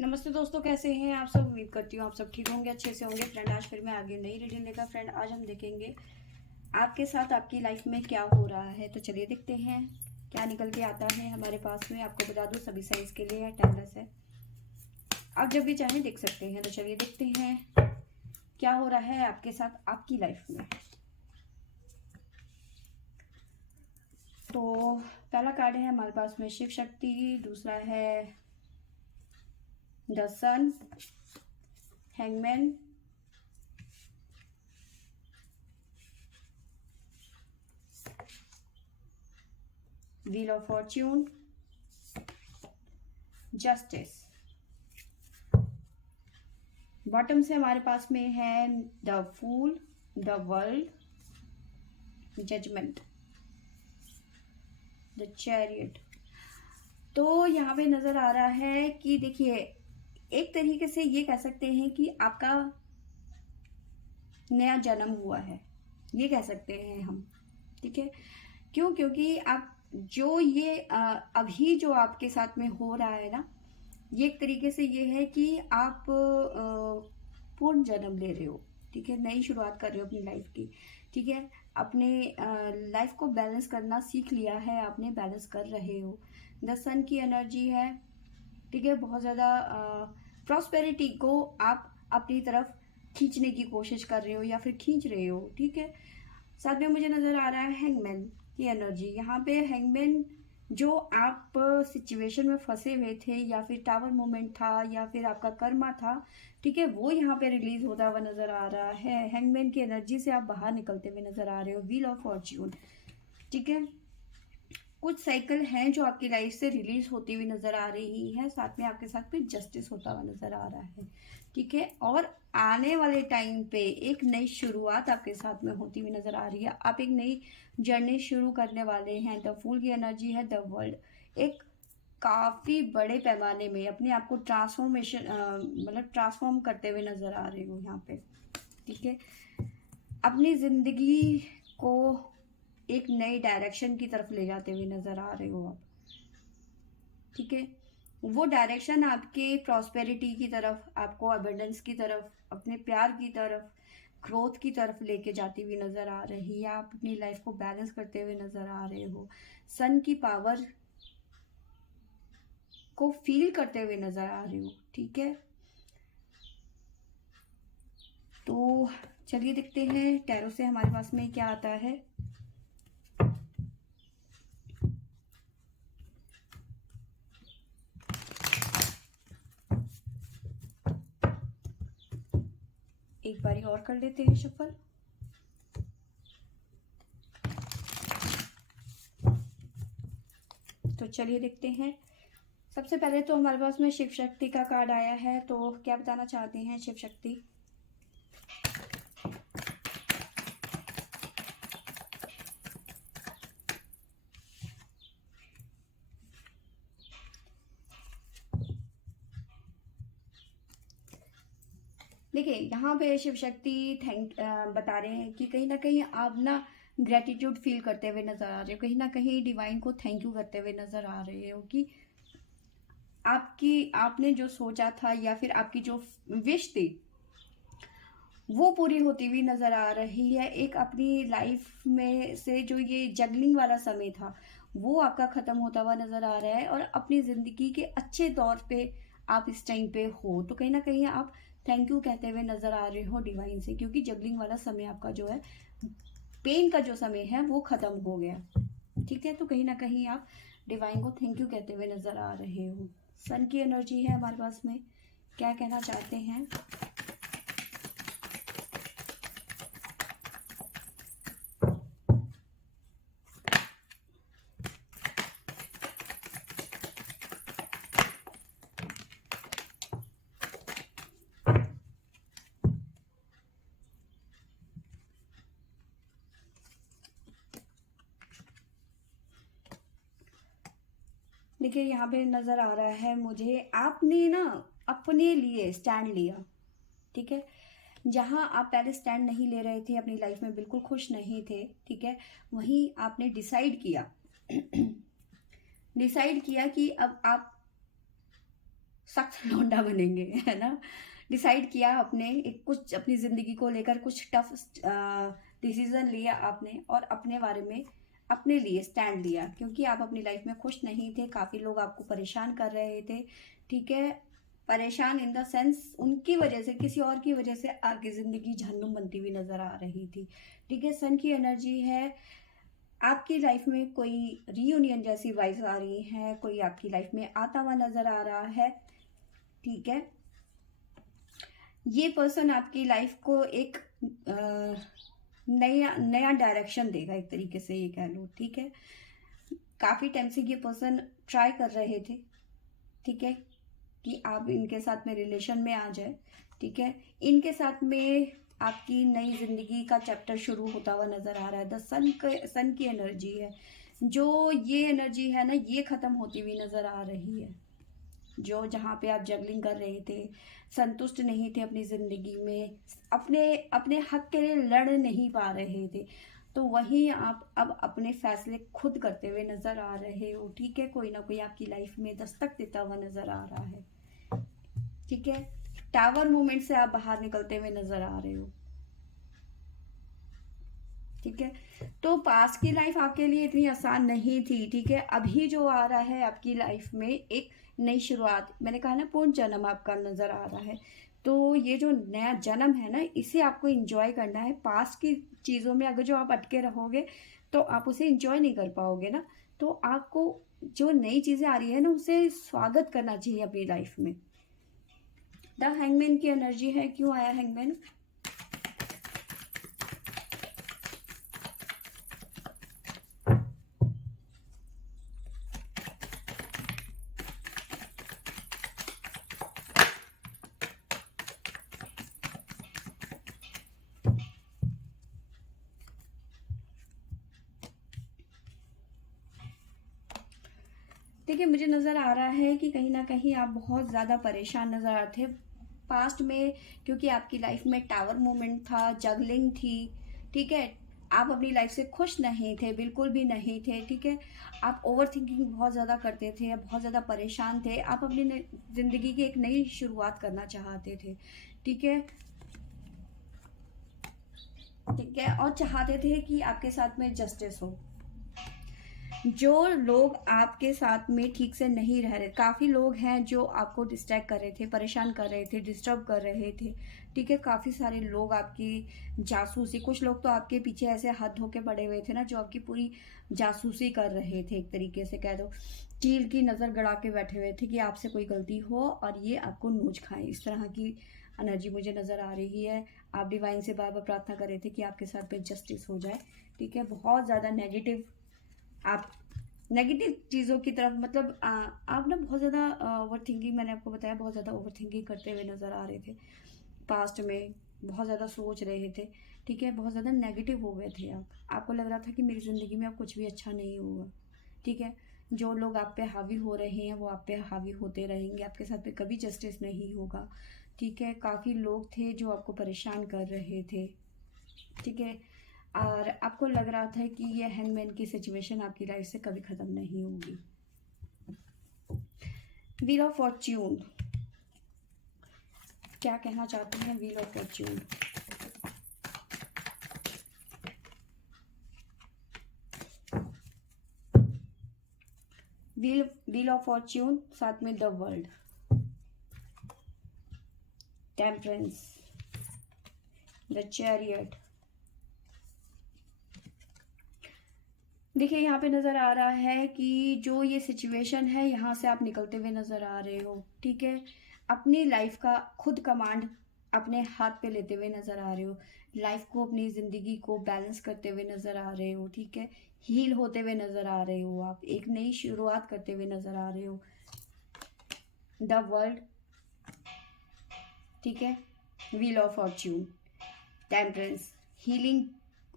नमस्ते दोस्तों, कैसे हैं आप सब। उम्मीद करती हूँ आप सब ठीक होंगे, अच्छे से होंगे। फ्रेंड, आज फिर मैं आगे नई रीडिंग लेकर फ्रेंड आज हम देखेंगे आपके साथ आपकी लाइफ में क्या हो रहा है। तो चलिए देखते हैं क्या निकल के आता है हमारे पास में। आपको बता दूँ सभी साइज के लिए है, टाइमलेस है, आप जब भी चाहें देख सकते हैं। तो चलिए देखते हैं क्या हो रहा है आपके साथ आपकी लाइफ में। तो पहला कार्ड है हमारे पास में शिव शक्ति, दूसरा है the sun, hangman, wheel of fortune, justice. Bottom से हमारे पास में है the fool, the world, judgement, the chariot. तो यहाँ पे नजर आ रहा है कि देखिए, एक तरीके से ये कह सकते हैं कि आपका नया जन्म हुआ है, ये कह सकते हैं हम। ठीक है, क्यों? क्योंकि आप जो ये अभी जो आपके साथ में हो रहा है ना, ये एक तरीके से ये है कि आप पूर्ण जन्म ले रहे हो। ठीक है, नई शुरुआत कर रहे हो अपनी लाइफ की। ठीक है, अपने लाइफ को बैलेंस करना सीख लिया है आपने, बैलेंस कर रहे हो। द सन की एनर्जी है। ठीक है, बहुत ज़्यादा प्रॉस्पेरिटी को आप अपनी तरफ खींचने की कोशिश कर रहे हो या फिर खींच रहे हो। ठीक है, साथ में मुझे नज़र आ रहा है हैंगमैन की एनर्जी। यहाँ पे हैंगमैन, जो आप सिचुएशन में फंसे हुए थे या फिर टावर मोमेंट था या फिर आपका कर्मा था, ठीक है, वो यहाँ पे रिलीज होता हुआ नजर आ रहा है। हैंगमैन की एनर्जी से आप बाहर निकलते हुए नजर आ रहे हो। Wheel of Fortune. ठीक है, कुछ साइकिल हैं जो आपकी लाइफ से रिलीज होती हुई नजर आ रही है, साथ में आपके साथ में जस्टिस होता हुआ नजर आ रहा है। ठीक है, और आने वाले टाइम पे एक नई शुरुआत आपके साथ में होती हुई नजर आ रही है। आप एक नई जर्नी शुरू करने वाले हैं। द फूल की एनर्जी है द वर्ल्ड। एक काफी बड़े पैमाने में अपने आप को ट्रांसफॉर्मेशन मतलब ट्रांसफॉर्म करते हुए नजर आ रहे हो यहाँ पे। ठीक है, अपनी जिंदगी को एक नई डायरेक्शन की तरफ ले जाते हुए नजर आ रहे हो आप। ठीक है, वो डायरेक्शन आपके प्रॉस्पेरिटी की तरफ, आपको अबंडेंस की तरफ, अपने प्यार की तरफ, ग्रोथ की तरफ लेके जाती हुई नजर आ रही है। आप अपनी लाइफ को बैलेंस करते हुए नजर आ रहे हो। सन की पावर को फील करते हुए नजर आ रहे हो। ठीक है, तो चलिए देखते हैं टैरो से हमारे पास में क्या आता है। एक बारी और कर लेते हैं शफल। तो चलिए देखते हैं। सबसे पहले तो हमारे पास में शिव शक्ति का कार्ड आया है। तो क्या बताना चाहते हैं शिव शक्ति? देखिए, यहाँ पे शिव शक्ति बता रहे हैं कि कहीं ना कहीं आप ना ग्रेटिट्यूड फील करते हुए नजर आ रहे हो, कहीं ना कहीं डिवाइन को थैंक यू करते हुए नजर आ रहे हो कि आपने जो सोचा था या फिर आपकी जो विश थी वो पूरी होती हुई नजर आ रही है। एक अपनी लाइफ में से जो ये जगलिंग वाला समय था वो आपका खत्म होता हुआ नजर आ रहा है और अपनी जिंदगी के अच्छे दौर पे आप इस टाइम पे हो। तो कहीं ना कहीं आप थैंक यू कहते हुए नजर आ रहे हो डिवाइन से, क्योंकि जगलिंग वाला समय आपका जो है, पेन का जो समय है वो खत्म हो गया। ठीक है, तो कहीं ना कहीं आप डिवाइन को थैंक यू कहते हुए नजर आ रहे हो। सन की एनर्जी है हमारे पास में, क्या कहना चाहते हैं? देखिए, यहाँ पे नजर आ रहा है मुझे, आपने ना अपने लिए स्टैंड लिया। ठीक है, जहां आप पहले स्टैंड नहीं ले रहे थे, अपनी लाइफ में बिल्कुल खुश नहीं थे, ठीक है, वहीं आपने डिसाइड किया डिसाइड किया कि अब आप सख्त लौंडा बनेंगे, है ना। डिसाइड किया आपने, एक कुछ अपनी ज़िंदगी को लेकर कुछ टफ डिसीज़न लिया आपने और अपने बारे में अपने लिए स्टैंड लिया, क्योंकि आप अपनी लाइफ में खुश नहीं थे, काफ़ी लोग आपको परेशान कर रहे थे, ठीक है। परेशान इन द सेंस उनकी वजह से, किसी और की वजह से आपकी ज़िंदगी जहन्नुम बनती हुई नज़र आ रही थी, ठीक है। सन की एनर्जी है, आपकी लाइफ में कोई रीयूनियन जैसी वाइब्स आ रही हैं, कोई आपकी लाइफ में आता हुआ नज़र आ रहा है, ठीक है। ये पर्सन आपकी लाइफ को एक नया नया डायरेक्शन देगा, एक तरीके से ये कह लो, ठीक है। काफ़ी टाइम से ये पर्सन ट्राई कर रहे थे, ठीक है, कि आप इनके साथ में रिलेशन में आ जाए, ठीक है। इनके साथ में आपकी नई ज़िंदगी का चैप्टर शुरू होता हुआ नज़र आ रहा है। द सन की एनर्जी है, जो ये एनर्जी है ना, ये ख़त्म होती हुई नज़र आ रही है। जो जहाँ पे आप जगलिंग कर रहे थे, संतुष्ट नहीं थे अपनी ज़िंदगी में, अपने अपने हक के लिए लड़ नहीं पा रहे थे, तो वहीं आप अब अपने फैसले खुद करते हुए नज़र आ रहे हो, ठीक है। कोई ना कोई आपकी लाइफ में दस्तक देता हुआ नज़र आ रहा है, ठीक है। टावर मूवमेंट से आप बाहर निकलते हुए नज़र आ रहे हो, ठीक है। तो पास की लाइफ आपके लिए इतनी आसान नहीं थी, ठीक है। अभी जो आ रहा है आपकी लाइफ में एक नई शुरुआत, मैंने कहा ना पूर्ण जन्म आपका नज़र आ रहा है, तो ये जो नया जन्म है ना, इसे आपको इंजॉय करना है। पास्ट की चीज़ों में अगर जो आप अटके रहोगे तो आप उसे इंजॉय नहीं कर पाओगे ना, तो आपको जो नई चीज़ें आ रही है ना, उसे स्वागत करना चाहिए अपनी लाइफ में। द हैंगमैन की एनर्जी है, क्यों आया हैंगमैन? देखिए, मुझे नज़र आ रहा है कि कहीं ना कहीं आप बहुत ज़्यादा परेशान नज़र आ रहे थे पास्ट में, क्योंकि आपकी लाइफ में टावर मूवमेंट था, जगलिंग थी, ठीक है। आप अपनी लाइफ से खुश नहीं थे, बिल्कुल भी नहीं थे, ठीक है। आप ओवर थिंकिंग बहुत ज़्यादा करते थे, बहुत ज़्यादा परेशान थे, आप अपनी ज़िंदगी की एक नई शुरुआत करना चाहते थे, ठीक है, ठीक है। और चाहते थे कि आपके साथ में जस्टिस हो। जो लोग आपके साथ में ठीक से नहीं रह रहे, काफ़ी लोग हैं जो आपको डिस्ट्रैक्ट कर रहे थे, परेशान कर रहे थे, डिस्टर्ब कर रहे थे, ठीक है। काफ़ी सारे लोग आपकी जासूसी, कुछ लोग तो आपके पीछे ऐसे हाथ धो के पड़े हुए थे ना, जो आपकी पूरी जासूसी कर रहे थे, एक तरीके से कह दो, कील की नज़र गड़ा के बैठे हुए थे कि आपसे कोई गलती हो और ये आपको नोच खाएं। इस तरह की एनर्जी मुझे नज़र आ रही है। आप डिवाइन से बार बार प्रार्थना कर रहे थे कि आपके साथ में जस्टिस हो जाए, ठीक है। बहुत ज़्यादा नेगेटिव, आप नेगेटिव चीज़ों की तरफ, मतलब आप ना बहुत ज़्यादा ओवर थिंकिंग, मैंने आपको बताया, बहुत ज़्यादा ओवर थिंकिंग करते हुए नज़र आ रहे थे पास्ट में, बहुत ज़्यादा सोच रहे थे, ठीक है। बहुत ज़्यादा नेगेटिव हो गए थे आप, आपको लग रहा था कि मेरी ज़िंदगी में अब कुछ भी अच्छा नहीं होगा, ठीक है। जो लोग आप पे हावी हो रहे हैं वो आप पे हावी होते रहेंगे, आपके साथ पे कभी जस्टिस नहीं होगा, ठीक है। काफ़ी लोग थे जो आपको परेशान कर रहे थे, ठीक है। और आपको लग रहा था कि ये हैंगमैन की सिचुएशन आपकी लाइफ से कभी ख़त्म नहीं होगी। व्हील ऑफ फॉर्च्यून, क्या कहना चाहते हैं wheel of Fortune? Wheel of Fortune, साथ में the world, temperance, the chariot. देखिए, यहाँ पे नज़र आ रहा है कि जो ये सिचुएशन है, यहाँ से आप निकलते हुए नज़र आ रहे हो, ठीक है। अपनी लाइफ का खुद कमांड अपने हाथ पे लेते हुए नज़र आ रहे हो, लाइफ को, अपनी ज़िंदगी को बैलेंस करते हुए नज़र आ रहे हो, ठीक है। हील होते हुए नज़र आ रहे हो, आप एक नई शुरुआत करते हुए नज़र आ रहे हो। द वर्ल्ड, ठीक है, wheel of Fortune, temperance, healing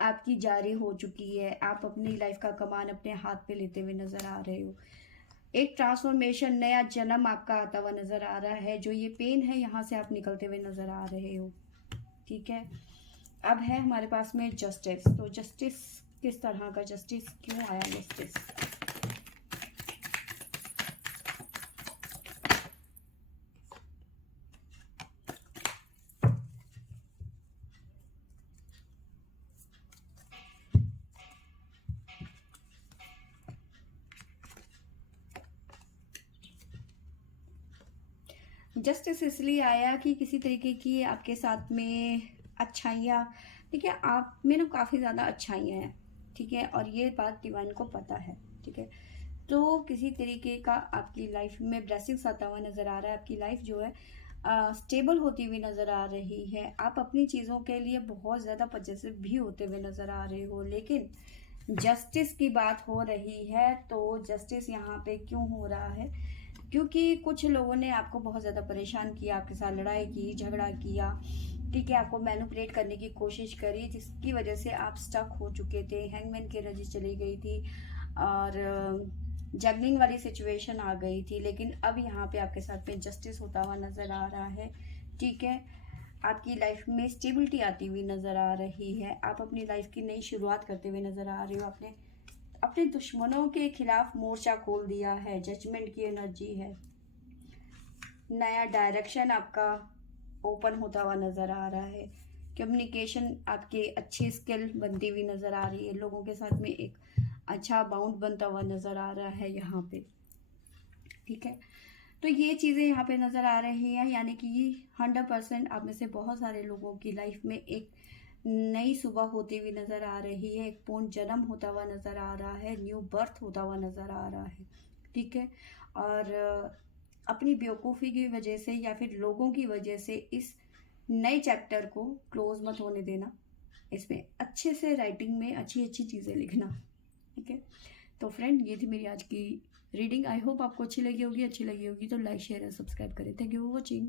आपकी जारी हो चुकी है, आप अपनी लाइफ का कमान अपने हाथ पे लेते हुए नज़र आ रहे हो। एक ट्रांसफॉर्मेशन, नया जन्म आपका आता हुआ नज़र आ रहा है। जो ये पेन है, यहाँ से आप निकलते हुए नज़र आ रहे हो, ठीक है। अब है हमारे पास में जस्टिस, तो जस्टिस किस तरह का जस्टिस, क्यों आया जस्टिस? जस्टिस इसलिए आया कि किसी तरीके की आपके साथ में अच्छाइयाँ, ठीक है, आप में ना काफ़ी ज़्यादा अच्छाइयाँ हैं, ठीक है, और ये बात डिवाइन को पता है, ठीक है। तो किसी तरीके का आपकी लाइफ में ब्लेसिंग्स आता हुआ नज़र आ रहा है, आपकी लाइफ जो है स्टेबल होती हुई नज़र आ रही है। आप अपनी चीज़ों के लिए बहुत ज़्यादा पजेसिव भी होते हुए नज़र आ रहे हो, लेकिन जस्टिस की बात हो रही है। तो जस्टिस यहाँ पे क्यों हो रहा है? क्योंकि कुछ लोगों ने आपको बहुत ज़्यादा परेशान किया, आपके साथ लड़ाई की, झगड़ा किया, ठीक है, आपको मैनिपुलेट करने की कोशिश करी, जिसकी वजह से आप स्टक हो चुके थे। हैंगमैन की एनर्जी चली गई थी और जगलिंग वाली सिचुएशन आ गई थी, लेकिन अब यहाँ पे आपके साथ में जस्टिस होता हुआ नज़र आ रहा है, ठीक है। आपकी लाइफ में स्टेबिलिटी आती हुई नज़र आ रही है। आप अपनी लाइफ की नई शुरुआत करते हुए नज़र आ रहे हो। आपने अपने दुश्मनों के खिलाफ मोर्चा खोल दिया है, जजमेंट की एनर्जी है। नया डायरेक्शन आपका ओपन होता हुआ नज़र आ रहा है। कम्युनिकेशन आपके अच्छी स्किल बनती हुई नज़र आ रही है। लोगों के साथ में एक अच्छा बाउंड बनता हुआ नज़र आ रहा है यहाँ पे, ठीक है। तो ये चीज़ें यहाँ पे नज़र आ रही हैं, यानी कि 100% आप में से बहुत सारे लोगों की लाइफ में एक नई सुबह होती हुई नज़र आ रही है, एक पूर्ण जन्म होता हुआ नज़र आ रहा है, न्यू बर्थ होता हुआ नज़र आ रहा है, ठीक है। और अपनी बेवकूफ़ी की वजह से या फिर लोगों की वजह से इस नए चैप्टर को क्लोज मत होने देना। इसमें अच्छे से राइटिंग में अच्छी अच्छी चीज़ें लिखना, ठीक है। तो फ्रेंड, ये थी मेरी आज की रीडिंग। आई होप आपको अच्छी लगी होगी। अच्छी लगी होगी तो लाइक शेयर और सब्सक्राइब करें। Thank you for watching.